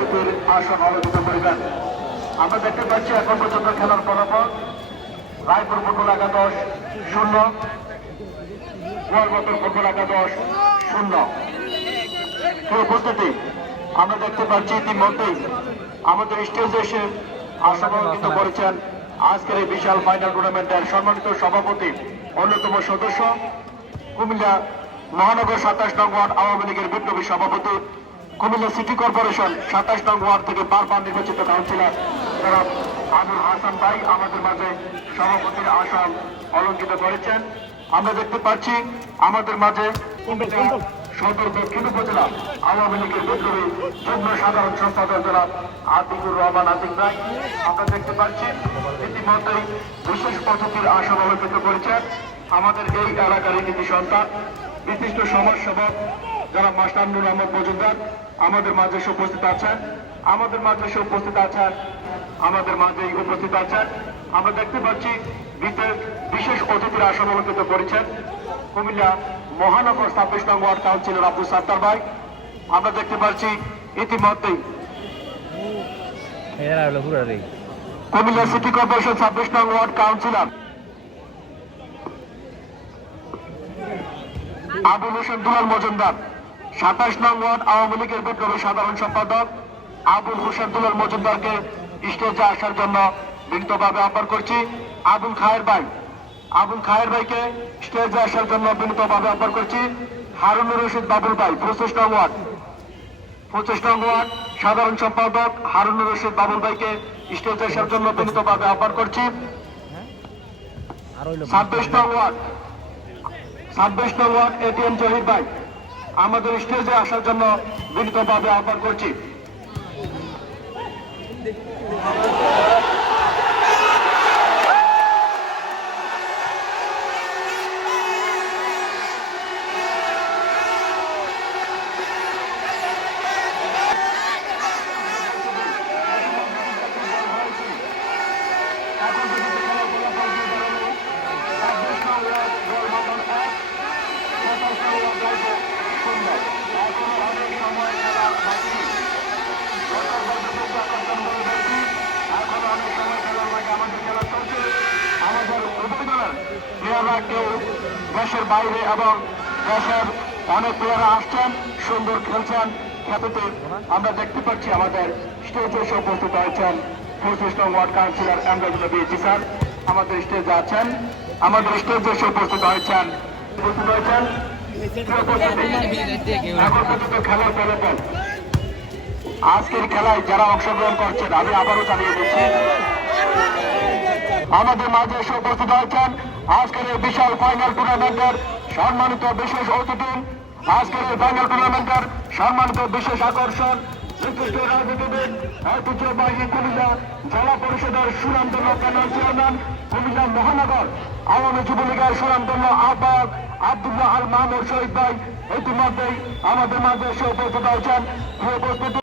অতিথির আসন আলোচিত করিবেন। আমরা দেখতে পাচ্ছি এখন পর্যন্ত খেলার ফলাফল। রায়পুর ফুটবল একাদশ শূন্য। গোয়ালবতর ফুটবল একাদশ শূন্য। উপস্থিতি, আমরা দেখতে পাচ্ছি ইতিমধ্যেই আমাদের স্টেজে এসে আশাবান্বিত করেছেন আজকের এই বিশাল ফাইনাল টুর্নামেন্টের সম্মানিত সভাপতি, অন্যতম সদস্য, কুমিল্লা মহানগর সাতাশ নং ওয়ার্ড আওয়ামী লীগের বিপ্লবী সভাপতি কুমিল্লা সিটি কর্পোরেশন সাতাশ নং ওয়ার্ড থেকে বারবার নির্বাচিত কাউন্সিলর আবুল হাসান ভাই আমাদের মাঝে সভাপতির আসন অলঙ্কিত করেছেন। আমরা দেখতে পাচ্ছি আমাদের মাঝে সদর দক্ষিণ উপজেলা আওয়ামী লীগের বিদ্রোহী যুগ্ম সাধারণ সম্পাদক জনাব আতিকুর রহমান আতিক ভাই। আমরা দেখতে পাচ্ছি ইতিমধ্যেই বিশেষ পদ্ধতির আসন অলঙ্কিত করেছেন আমাদের এই এলাকার নীতি সন্তান। বিশিষ্ট সমাজসেবক যারা মাস্টার নুর আহমদ মজুমদার। আমাদের মাঝে উপস্থিত আছেন। আমাদের মাঝে উপস্থিত আছেন। আমাদের মাঝে উপস্থিত আছেন। আমরা দেখতে পাচ্ছি বিশেষ অতিথির আসন অলঙ্কিত করেছেন। কুমিল্লা মহানগর ছাব্বিশ নং ওয়ার্ড কাউন্সিলর আব্দুল সাত্তার ভাই। আমরা দেখতে পাচ্ছি ইতিমধ্যেই কুমিল্লা সিটি কর্পোরেশন ছাব্বিশ নং ওয়ার্ড কাউন্সিলর আবুল হোসেন দুলাল মজুমদার। সাতাশ নং ওয়ার্ড আওয়ামী লীগের বিপ্লবী সাধারণ সম্পাদক আবুল হোসেন মজুমদারকে স্টেজে আসার জন্য বিনীতভাবে আহ্বান করছি। আবুল খায়ের ভাই, আবুল খায়ের ভাইকে স্টেজে আসার জন্য বিনীতভাবে আহ্বান করছি। হারুনুর রশিদ বাবুল ভাই, পঁচিশ নং ওয়ার্ড। পঁচিশ নং ওয়ার্ড সাধারণ সম্পাদক হারুনুর রশিদ বাবুল ভাইকে স্টেজে আসার জন্য বিনীতভাবে আহ্বান করছি। ছাব্বিশ নং ওয়ার্ড, ছাব্বিশ নং ওয়ার্ড এটিএম জহির ভাই আমাদের স্টেজে আসার জন্য বিনীতভাবে আহ্বান করছি। প্লেয়াররা কেউ দেশের বাইরে এবং দেশের অনেক প্লেয়াররা আসছেন, সুন্দর খেলছেন খ্যাতিতে আমরা দেখতে পাচ্ছি আমাদের স্টেজে এসে উপস্থিত হয়েছেন পঁচিশ ward councillor MW BAC sir. আমাদের স্টেজে আছেন, আমাদের স্টেজে এসে উপস্থিত হয়েছেন। উপস্থিত হয়েছেন? আজকের খেলায় যারা অংশগ্রহণ করছেন, আমি আবারও জানিয়ে দিচ্ছি আমাদের মাঝে এসে উপস্থিত হয়েছেন আজকের এই বিশাল ফাইনাল টুর্নামেন্টের সম্মানিত বিশেষ অতিথি। আজকের এই ফাইনাল টুর্নামেন্টের সম্মানিত বিশেষ আকর্ষণ জেলা পরিষদের মহানগর ইতিমধ্যেই আমাদের মাঝে এসে উপস্থিত হয়েছেন। উপস্থিতি